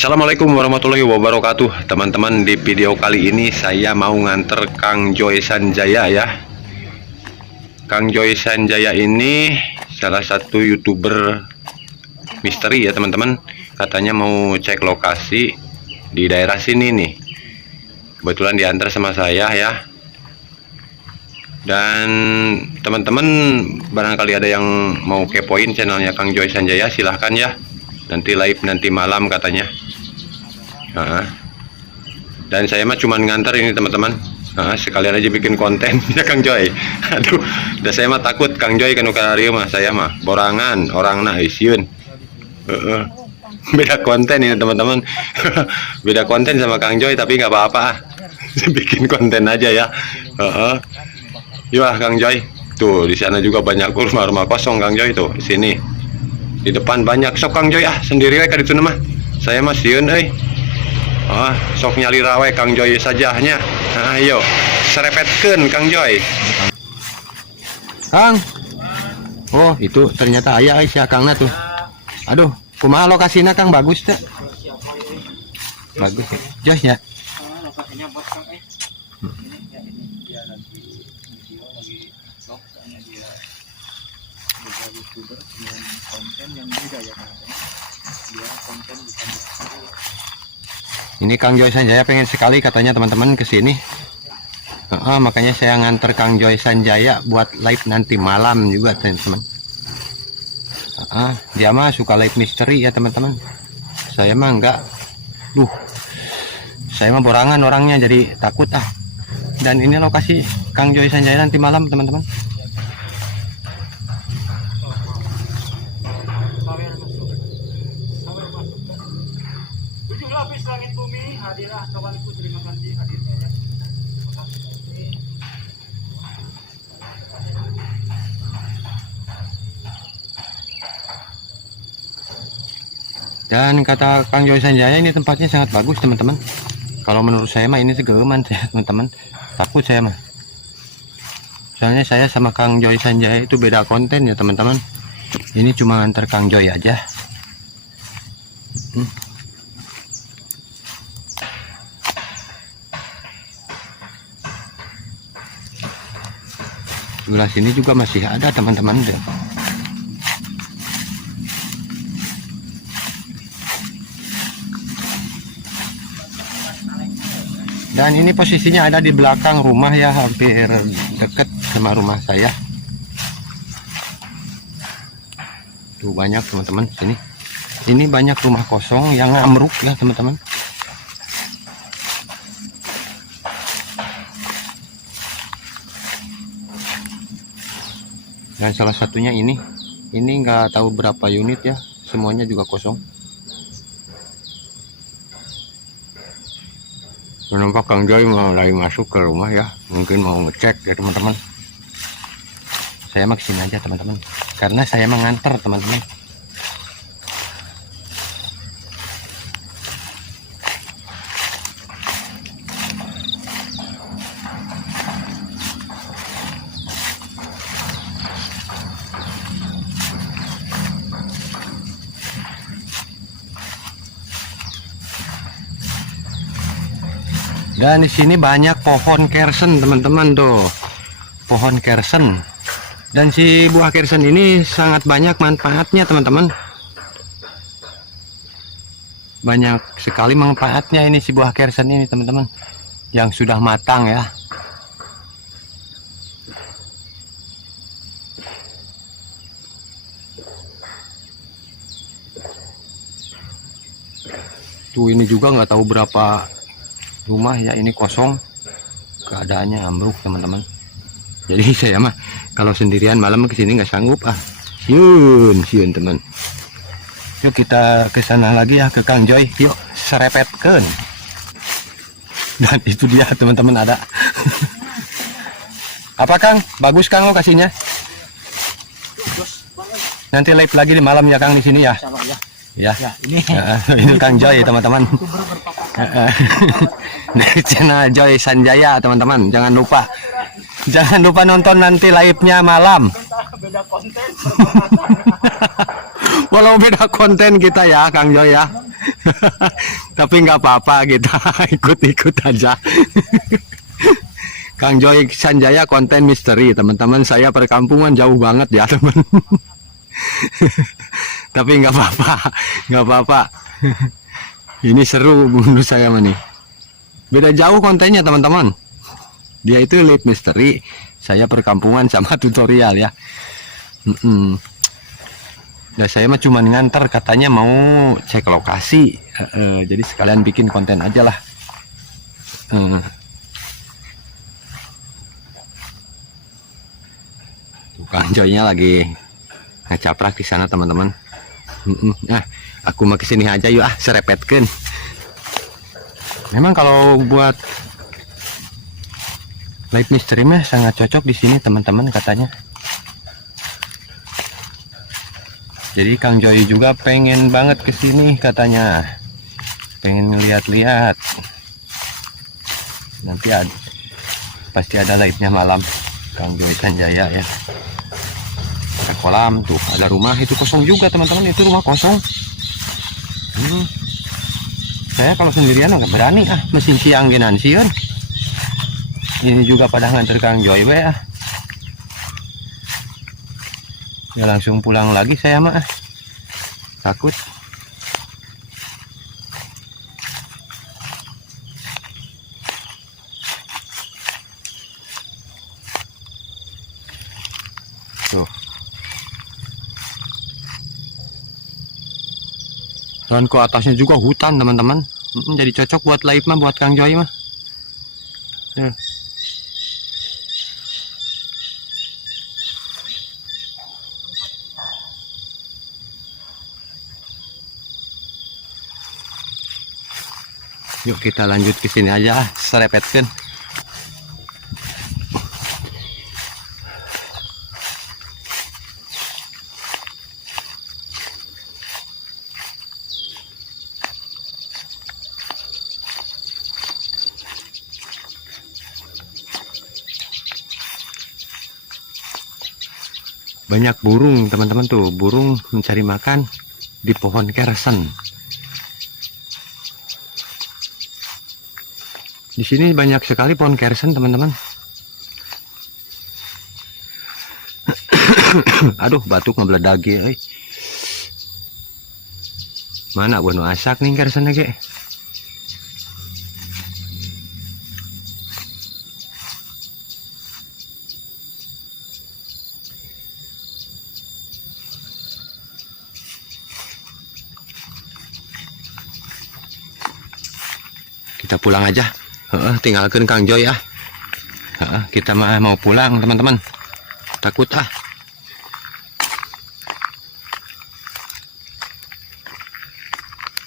Assalamualaikum warahmatullahi wabarakatuh. Teman-teman, di video kali ini saya mau nganter Kang Joy Sanjaya ya. Kang Joy Sanjaya ini salah satu YouTuber misteri ya teman-teman. Katanya mau cek lokasi di daerah sini nih. Kebetulan diantar sama saya ya. Dan teman-teman barangkali ada yang mau kepoin channelnya Kang Joy Sanjaya, silahkan ya. Nanti live nanti malam katanya. Dan saya mah cuman nganter ini teman-teman. Sekalian aja bikin konten ya Kang Joy. Aduh, udah saya mah takut Kang Joy kan ukarario mah saya mah borangan orang na isiun. Beda konten ini teman-teman. Beda konten sama Kang Joy tapi nggak apa-apa. Bikin konten aja ya. Yuk Kang Joy. Tuh di sana juga banyak rumah-rumah kosong Kang Joy tuh di sini. Di depan banyak. Sok Kang Joy sendiri we ka ditu mah. Saya mah sieun euy. Sok nyali rawe Kang Joy sajahnya. Ayo serepetkeun Kang Joy. Kang. Oh, itu ternyata aya si Kangna tuh. Aduh, kumaha lokasinya Kang, bagus teh? Bagus ya. Jos ya. Lokasinya bos Kang dia lagi video lagi vlog soalnya dia YouTuber dengan konten yang beda ya Kang. Dia konten bukan ini Kang Joy Sanjaya pengen sekali katanya teman-teman ke sini. Makanya saya nganter Kang Joy Sanjaya buat live nanti malam juga teman-teman. Dia mah suka live misteri ya teman-teman. Saya mah enggak. Saya mah borangan orangnya jadi takut Dan ini lokasi Kang Joy Sanjaya nanti malam teman-teman. Lapis langit bumi hadirlah kawanku, terima kasih hadirnya. Dan kata Kang Joy Sanjaya ini tempatnya sangat bagus teman-teman. Kalau menurut saya mah ini segeuman teman-teman. Takut saya mah. Soalnya saya sama Kang Joy Sanjaya itu beda konten ya teman-teman. Ini cuma antar Kang Joy aja. Sebelah sini juga masih ada teman-teman. Dan ini posisinya ada di belakang rumah ya, hampir dekat sama rumah saya. Tuh banyak teman-teman sini. Ini banyak rumah kosong yang ambruk ya teman-teman. Dan salah satunya ini nggak tahu berapa unit ya, semuanya juga kosong. Nampak Kang Joy mau lagi masuk ke rumah ya, mungkin mau ngecek ya teman-teman. Saya mah kesini aja teman-teman, karena saya mengantar teman-teman. Dan di sini banyak pohon kersen teman-teman tuh, pohon kersen. Dan si buah kersen ini sangat banyak manfaatnya teman-teman. Banyak sekali manfaatnya ini si buah kersen ini teman-teman, yang sudah matang ya. Tuh ini juga nggak tahu berapa rumah ya, ini kosong, keadaannya ambruk teman-teman. Jadi saya mah kalau sendirian malam kesini nggak sanggup siun teman. Yuk kita ke sana lagi ya, ke Kang Joy. Yuk serepetkeun. Dan itu dia teman-teman ada. Apa Kang, bagus Kang lokasinya? Nanti live lagi di malam ya Kang di sini ya. Ya, ini Kang Joy teman-teman. Dari channel Joy Sanjaya teman-teman, jangan lupa nonton nanti live-nya malam. Beda konten. Walau beda konten kita ya Kang Joy ya. Tapi nggak apa-apa, kita ikut-ikut aja. Kang Joy Sanjaya konten misteri, teman-teman. Saya perkampungan jauh banget ya, teman. Tapi nggak apa-apa, nggak apa-apa. Ini seru menurut saya nih. Beda jauh kontennya, teman-teman. Dia itu live misteri, saya perkampungan sama tutorial ya. Nah, saya mah cuma nganter, katanya mau cek lokasi. Jadi sekalian bikin konten aja lah. Kang Joy-nya lagi ngecaprak di sana, teman-teman. Nah, aku mau kesini aja yuk, serepetkan. Memang kalau buat live mystery mah sangat cocok di sini, teman-teman, katanya. Jadi Kang Joy juga pengen banget kesini, katanya. Pengen ngeliat-liat. Nanti pasti ada live-nya malam, Kang Joy Sanjaya ya. Ada kolam tuh, ada rumah itu kosong juga, teman-teman. Itu rumah kosong. Saya kalau sendirian nggak berani mesin siang genan sih kan. Ini juga pada nganter Kang Joy ya. Ya langsung pulang lagi saya mah. Takut. Tuh. Dan ke atasnya juga hutan, teman-teman. Jadi cocok buat live mah, buat Kang Joy mah. Yuk kita lanjut ke sini aja, serepetkan. Banyak burung, teman-teman, tuh burung mencari makan di pohon kersen. Di sini banyak sekali pohon kersen, teman-teman. Aduh, batuk ngebledag ya. Mana bunuh asak nih kersen lagi. Kita pulang aja. Tinggalkan Kang Joy ya. Kita mah mau pulang, teman-teman. Takut